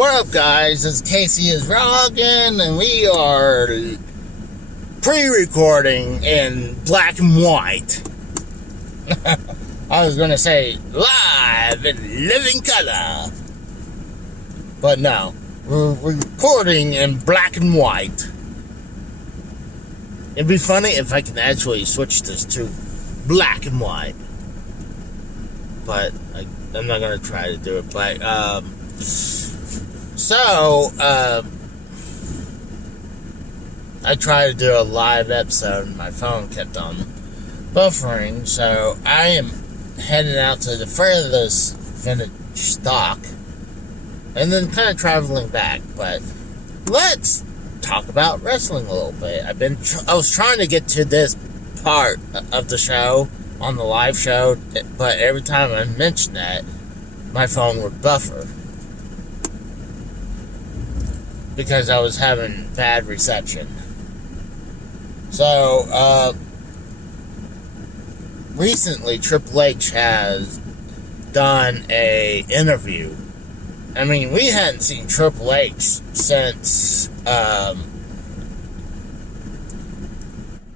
What up, guys? It's Casey is Rockin', and we are pre-recording in black and white. I was gonna say live in living color, but no, we're recording in black and white. It'd be funny if I can actually switch this to black and white, but I'm not gonna try to do it. But I tried to do a live episode and my phone kept on buffering, so I am heading out to the furthest vintage stock and then kind of traveling back. But let's talk about wrestling a little bit. I was trying to get to this part of the show on the live show, but every time I mentioned that, my phone would buffer because I was having bad reception. So, recently Triple H has done a interview. I mean, we hadn't seen Triple H since,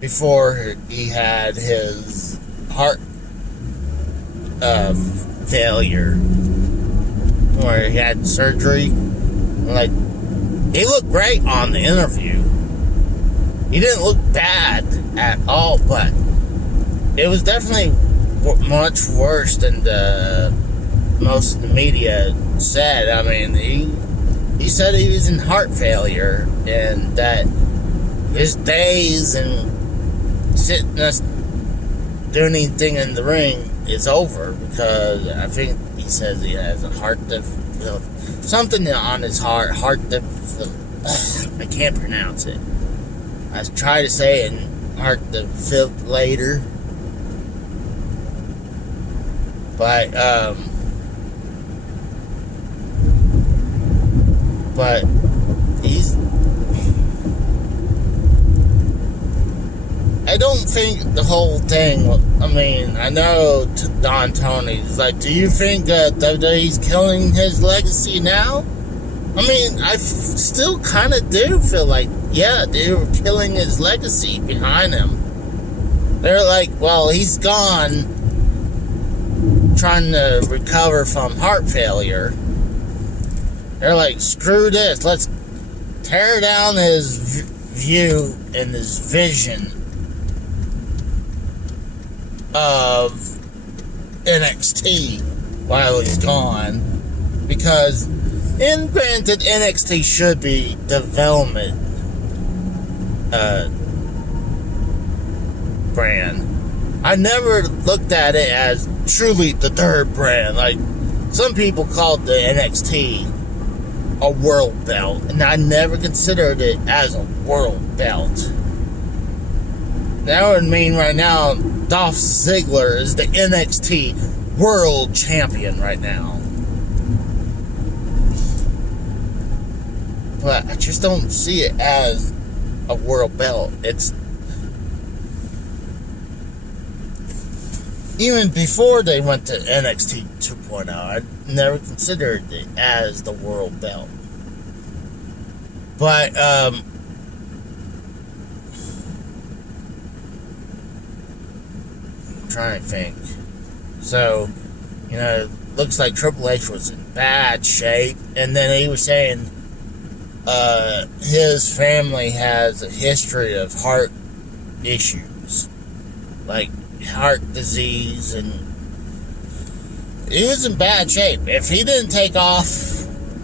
before he had his heart, failure, where he had surgery. Like, he looked great on the interview. He didn't look bad at all, but it was definitely much worse than most of the media said. I mean, he said he was in heart failure and that his days and sitting us doing anything in the ring is over, because I think he says he has a something on his heart I can't pronounce it. I try to say it heart defibrillator, but he's, I don't think the whole thing, I mean, I know Don Tony's like, do you think WWE's killing his legacy now? I mean, I still kind of do feel like, yeah, they were killing his legacy behind him. They're like, well, he's gone trying to recover from heart failure. They're like, screw this, let's tear down his view and his vision of NXT while he's gone, because, and granted, NXT should be development brand. I never looked at it as truly the third brand. Like, some people called the NXT a world belt, and I never considered it as a world belt. That would mean right now Dolph Ziggler is the NXT World Champion right now. But I just don't see it as a world belt. It's, even before they went to NXT 2.0, I never considered it as the world belt. But, I'm trying to think. So, you know, looks like Triple H was in bad shape, and then he was saying his family has a history of heart issues, like heart disease, and he was in bad shape. If he didn't take off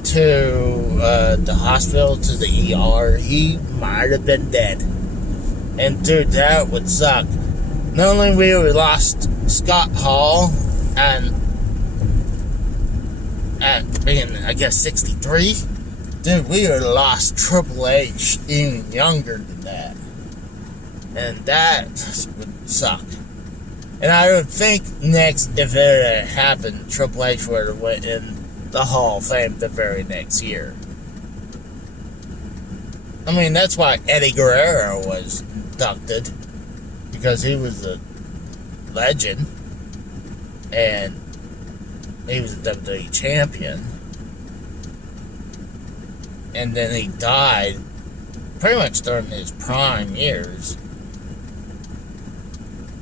to the hospital, to the ER, he might have been dead. And dude, that would suck. Not only we lost Scott Hall at being, I guess, 63, dude, we would have lost Triple H even younger than that. And that would suck. And I would think next, if it had happened, Triple H would have went in the Hall of Fame the very next year. I mean, that's why Eddie Guerrero was inducted, because he was a legend, and he was a WWE champion. and then he died pretty much during his prime years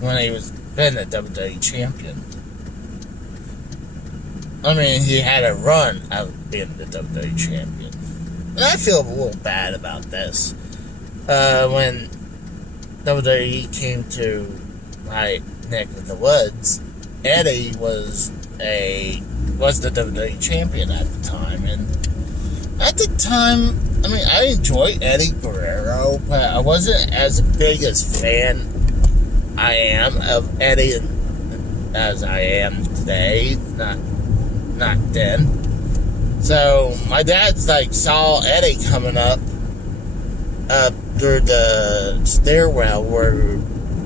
when he was been the WWE champion. I mean, he had a run of being the WWE champion. And I feel a little bad about this. When WWE came to my neck of the woods, Eddie was the WWE champion at the time, and at the time, I mean, I enjoyed Eddie Guerrero, but I wasn't as big as fan I am of Eddie as I am today. Not then. So my dad's like saw Eddie coming up through the stairwell we're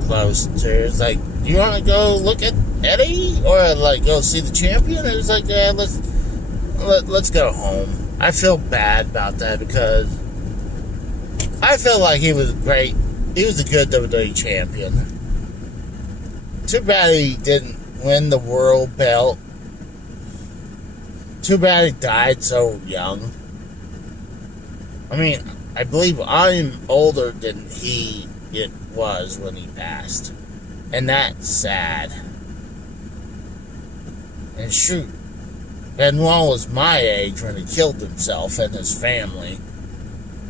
close to. It's like, do you want to go look at Eddie or like go see the champion? It was like, yeah, let's go home. I feel bad about that because I feel like he was great. He was a good WWE champion. Too bad he didn't win the world belt. Too bad he died so young. I mean, I believe I'm older than he was when he passed. And that's sad. And shoot, Benoit was my age when he killed himself and his family.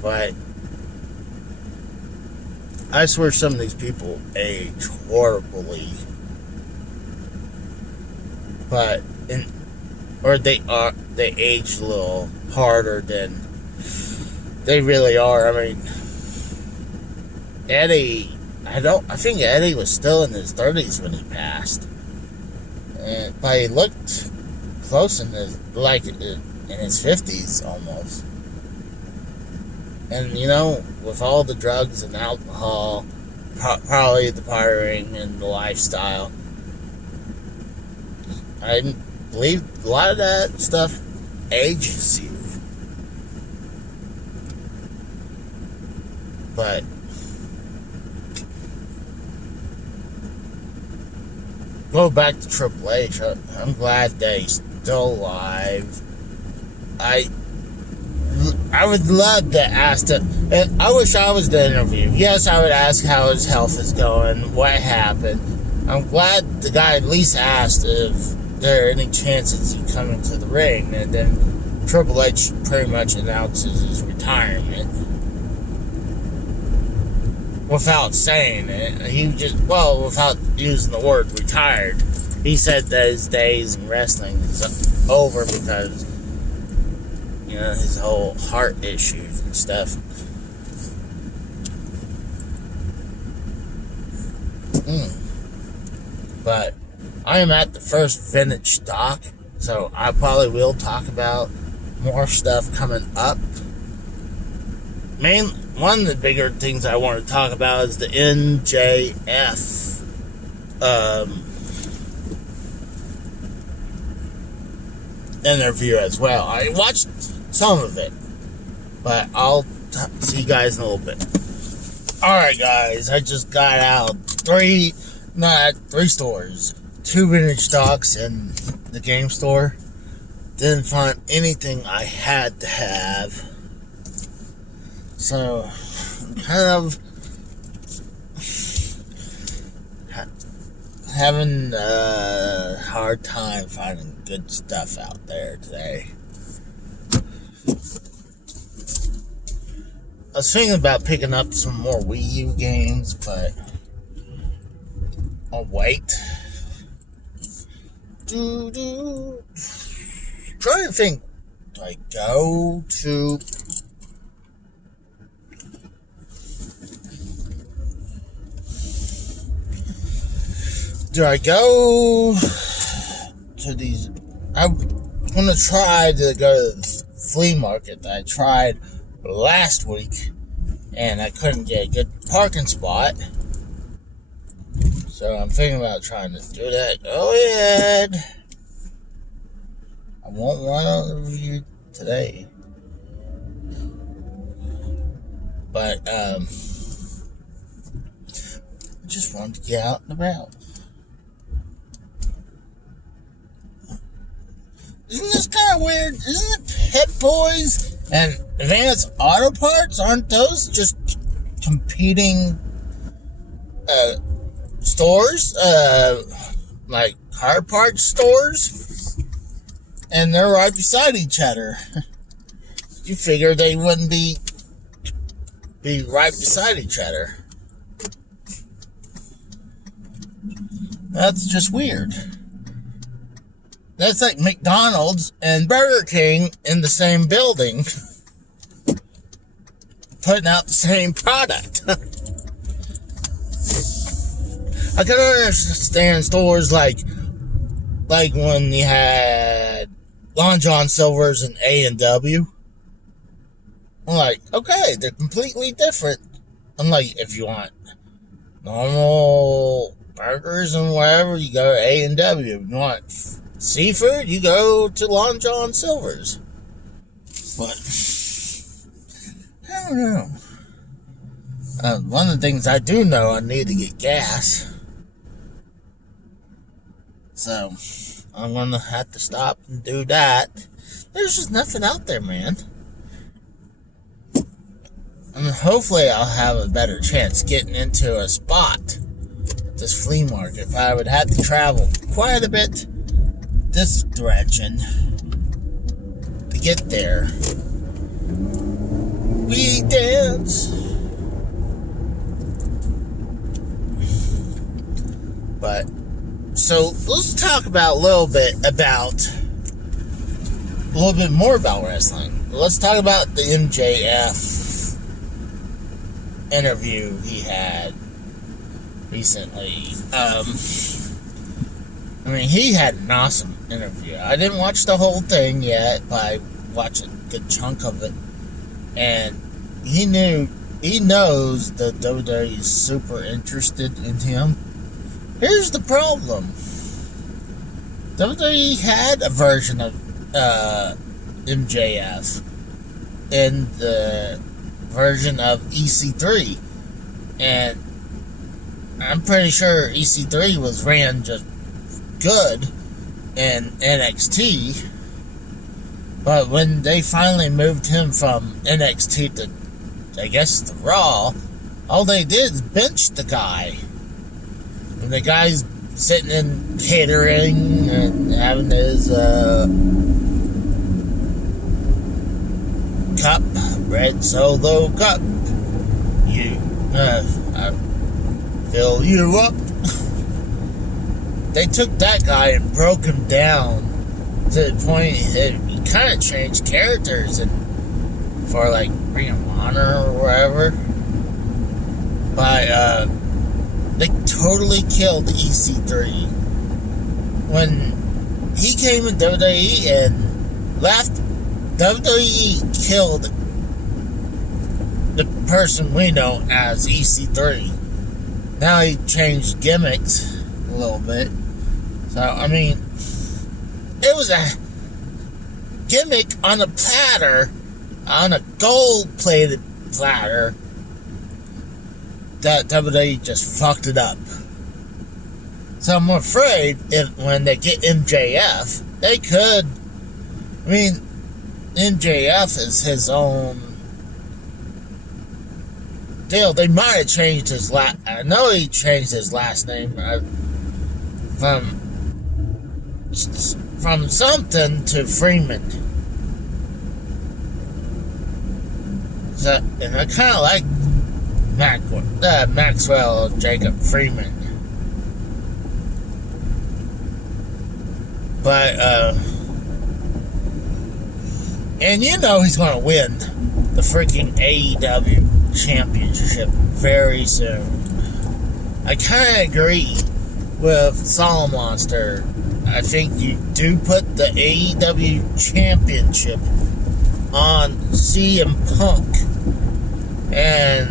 But I swear some of these people age horribly. But they age a little harder than they really are. I mean, Eddie, I think Eddie was still in his 30s when he passed. But he looked close in his 50s almost. And, you know, with all the drugs and alcohol, probably the partying and the lifestyle, I believe a lot of that stuff ages you. But go back to Triple H. I'm glad that he's still alive. I would love to ask him, and I wish I was the interview. Yes, I would ask how his health is going, what happened. I'm glad the guy at least asked if there are any chances he come into the ring, and then Triple H pretty much announces his retirement without saying it. Without using the word retired. He said that his days in wrestling is over because, you know, his whole heart issues and stuff. But I am at the first vintage stock, so I probably will talk about more stuff coming up. One of the bigger things I want to talk about is the NJF interview as well. I watched some of it, but I'll see you guys in a little bit. Alright guys, I just got out three stores, 2 vintage stocks and the game store. Didn't find anything I had to have, so I'm kind of having a hard time finding good stuff out there today. I was thinking about picking up some more Wii U games, but I'll wait. Trying to think, do I go to... Do I go to these... I want to try to go to the flea market that I tried last week, and I couldn't get a good parking spot. So I'm thinking about trying to do that. Go ahead. I won't want to review today. But, I just wanted to get out and about. Isn't this kind of weird? Isn't it Pet Boys? And Advanced Auto Parts, aren't those just competing stores? Like car parts stores? And they're right beside each other. You figure they wouldn't be right beside each other. That's just weird. That's like McDonald's and Burger King in the same building, putting out the same product. I can understand stores like when you had Long John Silver's and A&W. I'm like, okay, they're completely different. I'm like, if you want normal burgers and whatever, you go to A&W. If you want seafood, you go to Long John Silver's. But I don't know. One of the things I do know, I need to get gas. So I'm gonna have to stop and do that. There's just nothing out there, man. And hopefully I'll have a better chance getting into a spot, this flea market. But I would have to travel quite a bit this direction to get there. We dance. But so let's talk about a little bit more about wrestling. Let's talk about the MJF interview he had recently. I mean, he had an awesome interview. I didn't watch the whole thing yet, but I watched a good chunk of it. And he knows that WWE is super interested in him. Here's the problem. WWE had a version of MJF in the version of EC3. And I'm pretty sure EC3 was ran just good in NXT. But when they finally moved him from NXT to, I guess, the Raw, all they did is bench the guy. And the guy's sitting in catering and having his cup, red Solo cup. I fill you up. They took that guy and broke him down to the point that he kind of changed characters and for like Ring of Honor or whatever. But they totally killed EC3 when he came in WWE and left. WWE killed the person we know as EC3. Now he changed gimmicks a little bit. So, I mean, it was a gimmick on a platter, on a gold-plated platter, that WWE just fucked it up. So I'm afraid when they get MJF, they could. I mean, MJF is his own deal. They might have changed his last. I know he changed his last name from something to Freeman. So, and I kind of like Maxwell Jacob Freeman. But, and you know he's going to win the freaking AEW championship very soon. I kind of agree with Solid Monster. I think you do put the AEW championship on CM Punk, and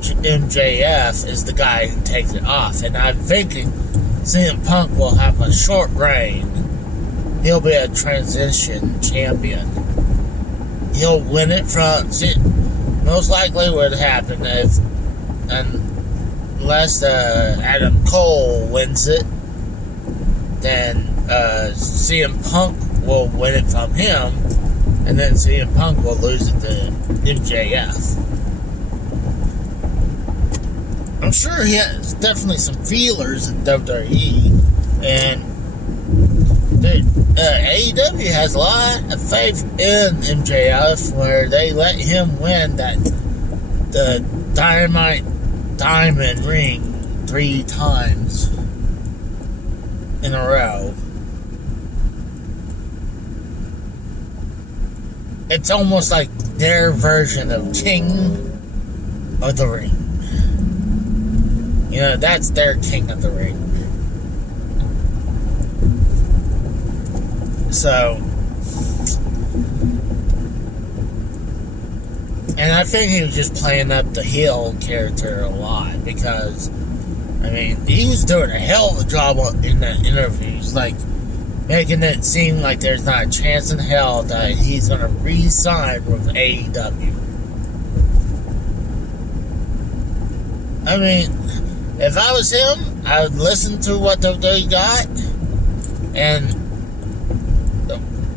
MJF is the guy who takes it off. And I'm thinking CM Punk will have a short reign. He'll be a transition champion. He'll win it from... most likely what would happen unless Adam Cole wins it, then CM Punk will win it from him, and then CM Punk will lose it to MJF. I'm sure he has definitely some feelers in WWE, and dude, AEW has a lot of faith in MJF, where they let him win the Dynamite Diamond ring 3 times in a row. It's almost like their version of King of the Ring. You know, that's their King of the Ring. So, and I think he was just playing up the heel character a lot, because, I mean, he was doing a hell of a job in the interviews, like, making it seem like there's not a chance in hell that he's going to re-sign with AEW. I mean, if I was him, I would listen to what they got and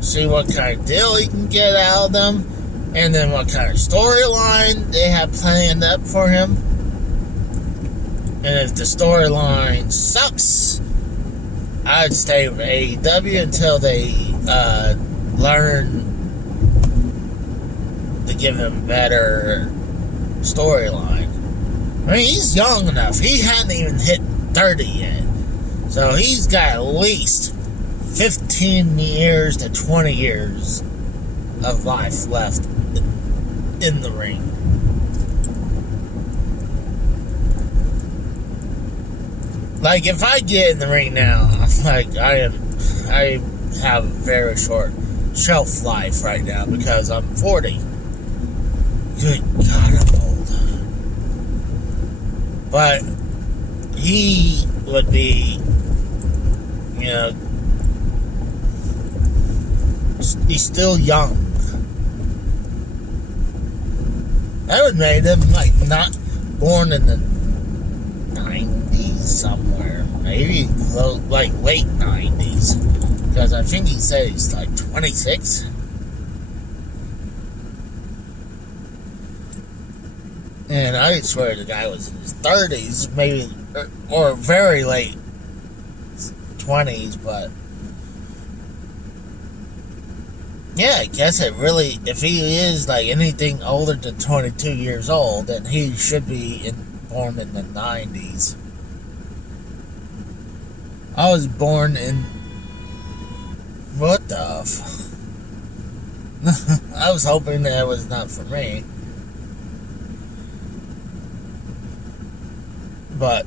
see what kind of deal he can get out of them, and then what kind of storyline they have planned up for him. And if the storyline sucks, I'd stay with AEW until they learn to give him better storyline. I mean, he's young enough. He hadn't even hit 30 yet. So he's got at least 15 years to 20 years of life left in the ring. Like, if I get in the ring now, like, I have a very short shelf life right now because I'm 40. Good God, I'm old. But he would be, you know, he's still young. That would make him, like, not born in the 90s somewhere. Maybe close, like, late 90s. Because I think he said he's, like, 26. And I swear the guy was in his 30s, maybe, or very late 20s, but yeah, I guess it really, if he is like anything older than 22 years old, then he should be born in the 90s. I was born in, what the I was hoping that was not for me. But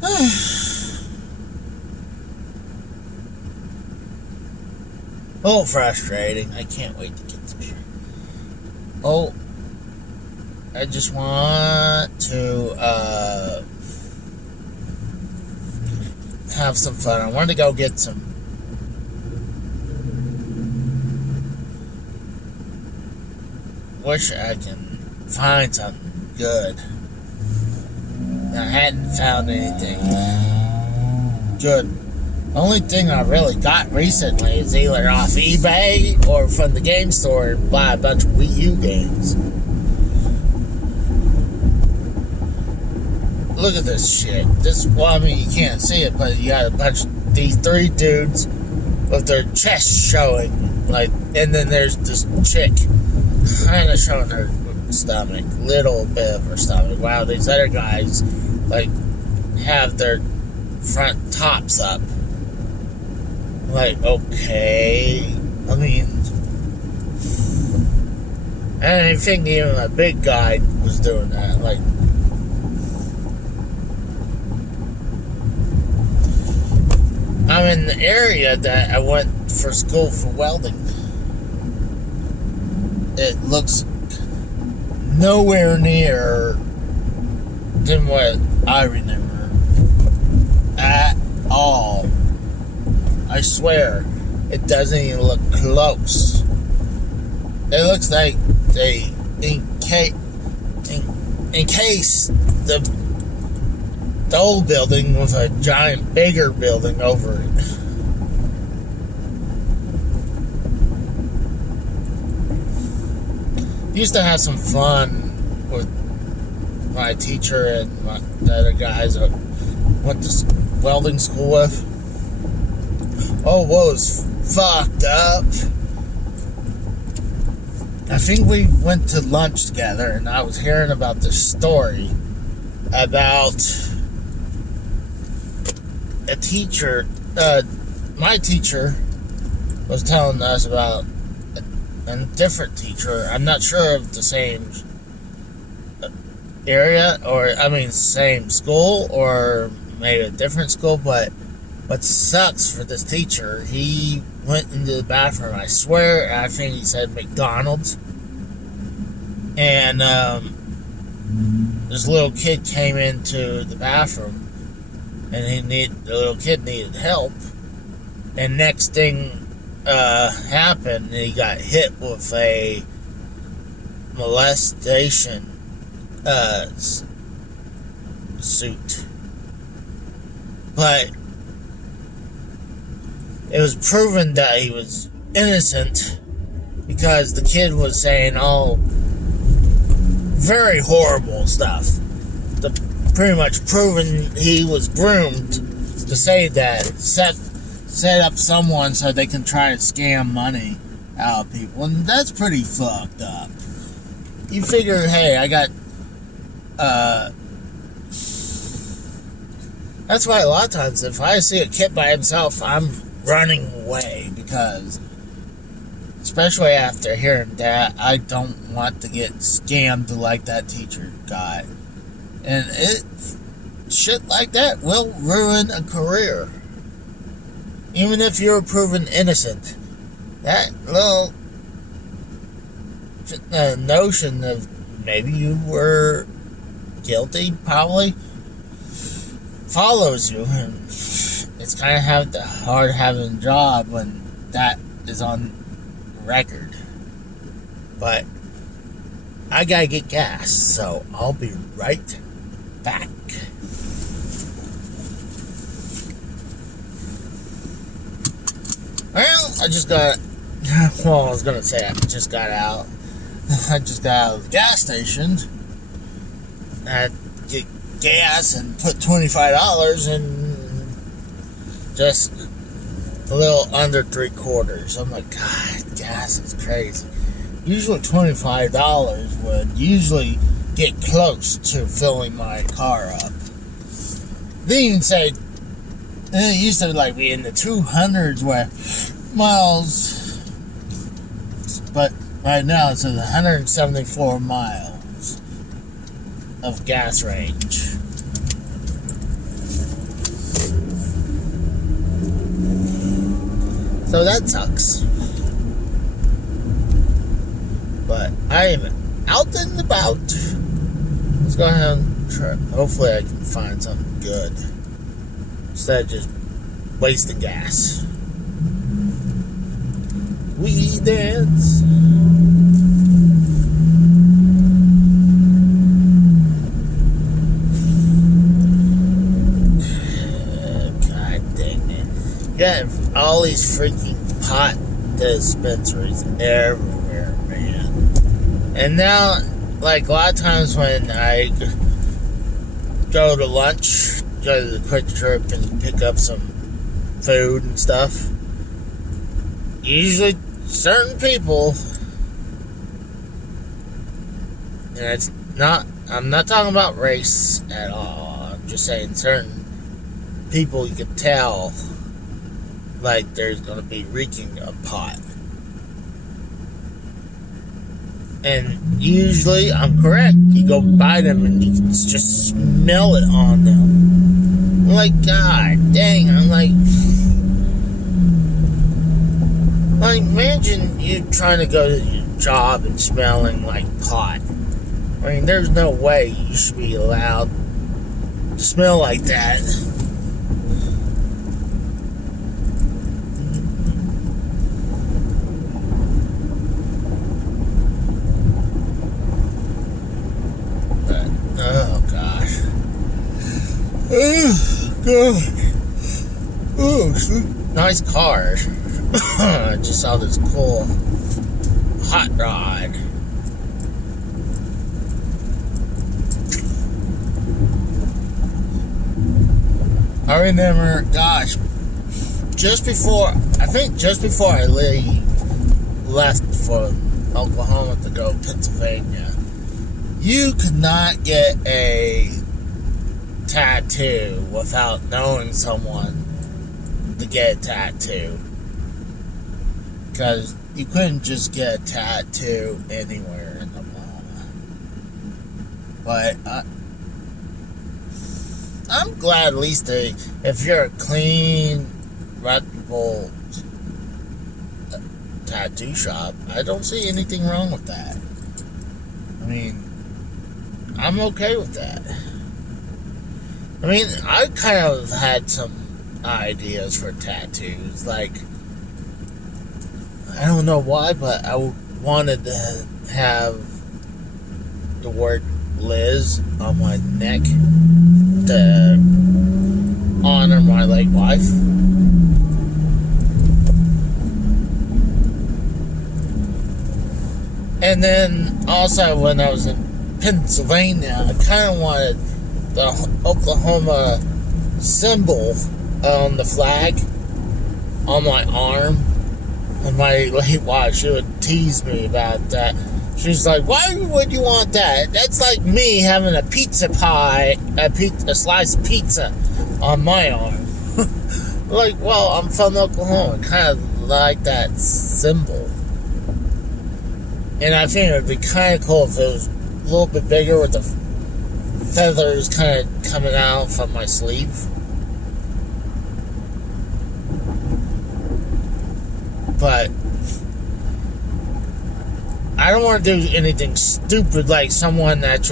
a little frustrating. I can't wait to get this. Oh, I just want to have some fun. I wanted to go get some wish I can find something good. I hadn't found anything good. The only thing I really got recently is either off eBay or from the game store and buy a bunch of Wii U games. Look at this shit. Well, I mean, you can't see it, but you got a bunch of these 3 dudes with their chests showing, like, and then there's this chick kind of showing her stomach, little bit of her stomach. Wow, these other guys, like, have their front tops up. Like, okay, I mean, and I think even a big guy was doing that. Like, I'm in the area that I went for school for welding. It looks nowhere near than what I remember at all. I swear, it doesn't even look close. It looks like they encased the old building with a giant, bigger building over it. used to have some fun with my teacher and the other guys I went to welding school with. Oh, what was fucked up? I think we went to lunch together, and I was hearing about this story about a teacher. My teacher was telling us about a different teacher. I'm not sure if the same area, or same school, or maybe a different school, but what sucks for this teacher, he went into the bathroom, I swear, I think he said McDonald's, and this little kid came into the bathroom, and the little kid needed help, and next thing happened, he got hit with a molestation suit. But it was proven that he was innocent because the kid was saying all very horrible stuff. Pretty much proving he was groomed to say that, set up someone so they can try to scam money out of people. And that's pretty fucked up. You figure, hey, I got that's why a lot of times if I see a kid by himself, I'm running away, because especially after hearing that, I don't want to get scammed like that teacher got. And shit like that will ruin a career. Even if you're proven innocent. That little notion of maybe you were guilty probably follows you, and it's kind of hard having a job when that is on record. But I gotta get gas, so I'll be right back. Well, I just got out. I just got out of the gas station. I had to get gas and put $25 in just a little under 3/4. I'm like, God, gas is crazy. Usually $25 would usually get close to filling my car up. They even say, it used to be in the 200s where miles, but right now it says 174 miles of gas range. So that sucks. But I am out and about. Let's go ahead and try. Hopefully I can find something good instead of just wasting gas. We dance. God dang it. You got all these freaking pot dispensaries everywhere, man. And now, a lot of times when I go to lunch, go to the Quick Trip and pick up some food and stuff, usually certain people, and I'm not talking about race at all, I'm just saying certain people you could tell there's going to be reeking of pot. And usually I'm correct. You go by them and you can just smell it on them. I'm God dang. I'm imagine you trying to go to your job and smelling like pot. There's no way you should be allowed to smell like that. Oh, gosh. Oh, God. Oh, nice car. I just saw this cool hot rod. I remember, gosh, just before I left for Oklahoma to go to Pennsylvania, you could not get a tattoo without knowing someone to get a tattoo. Because you couldn't just get a tattoo anywhere in Oklahoma. But I'm glad at least if you're a clean, reputable tattoo shop, I don't see anything wrong with that. I mean, I'm okay with that. I mean, I kind of had some ideas for tattoos. Like, I don't know why, but I wanted to have the word Liz on my neck to honor my late wife. And then also when I was in Pennsylvania, I kind of wanted the Oklahoma symbol on the flag on my arm. And my late wife, she would tease me about that. She's like, why would you want that? That's like me having a pizza pie, a slice of pizza on my arm. Like, well, I'm from Oklahoma. Kind of like that symbol. And I think it would be kind of cool if it was a little bit bigger with the feathers kind of coming out from my sleeve. But I don't want to do anything stupid like someone that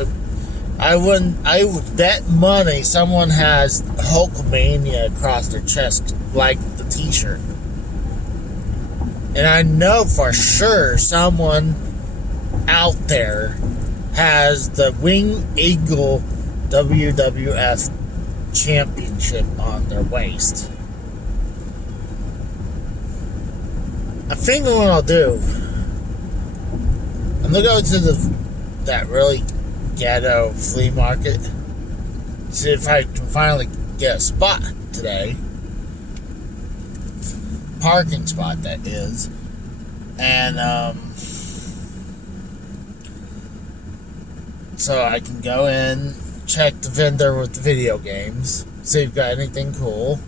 I would bet money someone has Hulkamania across their chest like the t-shirt. And I know for sure someone out there has the Wing Eagle WWF Championship on their waist. I think what I'll do, I'm gonna go to that really ghetto flea market, see if I can finally get a spot today, parking spot that is, and so I can go in, check the vendor with the video games, see if got anything cool.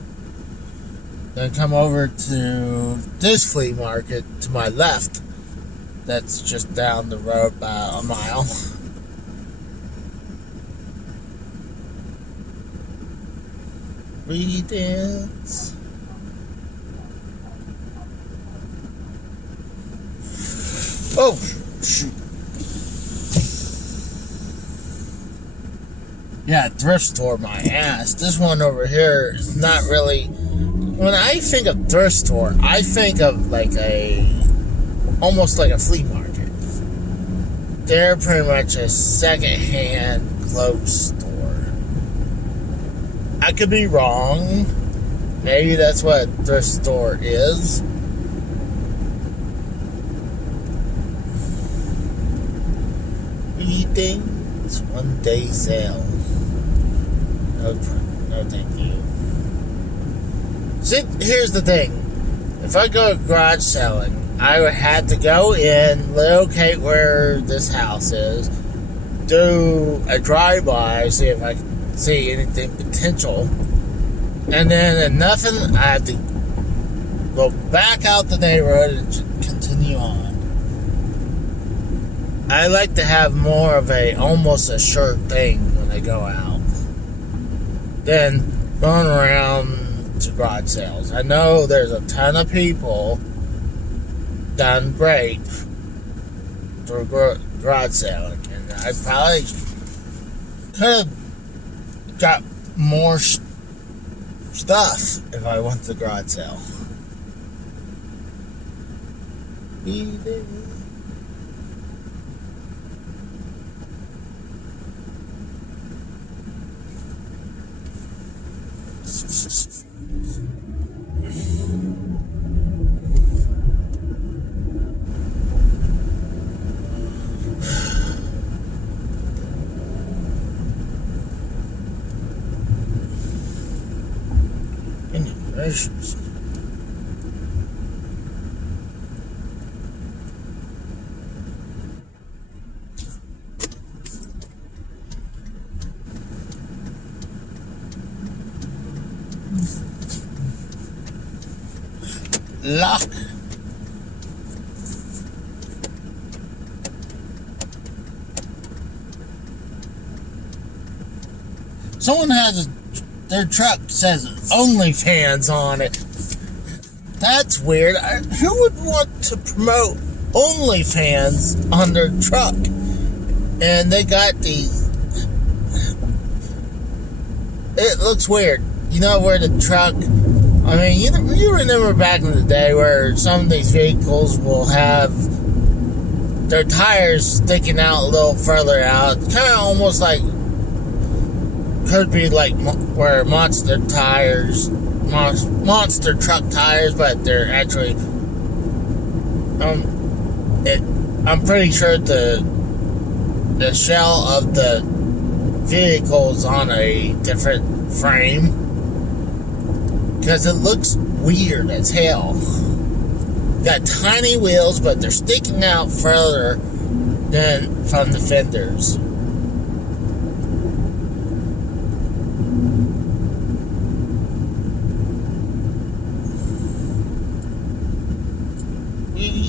Then come over to this flea market to my left. That's just down the road about a mile. We dance. Oh, shoot. Yeah, thrift store my ass. This one over here is not really... When I think of thrift store, I think of like almost like a flea market. They're pretty much a second-hand clothes store. I could be wrong. Maybe that's what a thrift store is. It's one day sale. No thank you. See, here's the thing. If I go garage selling, I would have to go in, locate where this house is, do a drive-by, see if I can see anything potential, and then if nothing, I have to go back out the neighborhood and continue on. I like to have more of almost a sure thing when I go out. Then going around to garage sales. I know there's a ton of people done great through garage selling, and I probably could have got more stuff if I went to the garage sale. Be there. issues. Luck. Someone has their truck says OnlyFans on it. That's weird. Who would want to promote OnlyFans on their truck? And they got these. It looks weird. You know where the truck. I mean, you remember back in the day where some of these vehicles will have their tires sticking out a little further out. Kind of almost like. Could be like where monster tires, monster truck tires, but they're actually, I'm pretty sure the shell of the vehicle is on a different frame, because it looks weird as hell. Got tiny wheels, but they're sticking out further than from the fenders.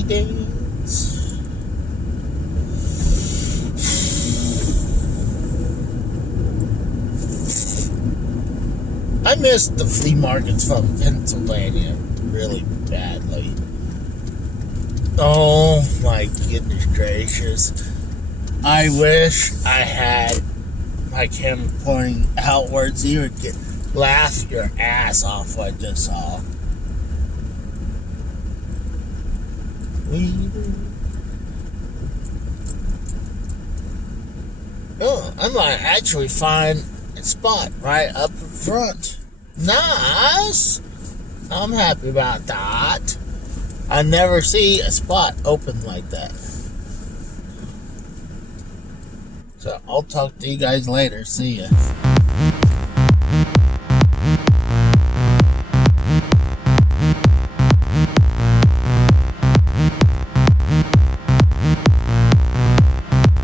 Dance. I miss the flea markets from Pennsylvania really badly. Oh my goodness gracious. I wish I had my camera pointing outwards. You would laugh your ass off what I just saw. Oh, I might actually find a spot right up in front. Nice! I'm happy about that. I never see a spot open like that. So I'll talk to you guys later. See ya.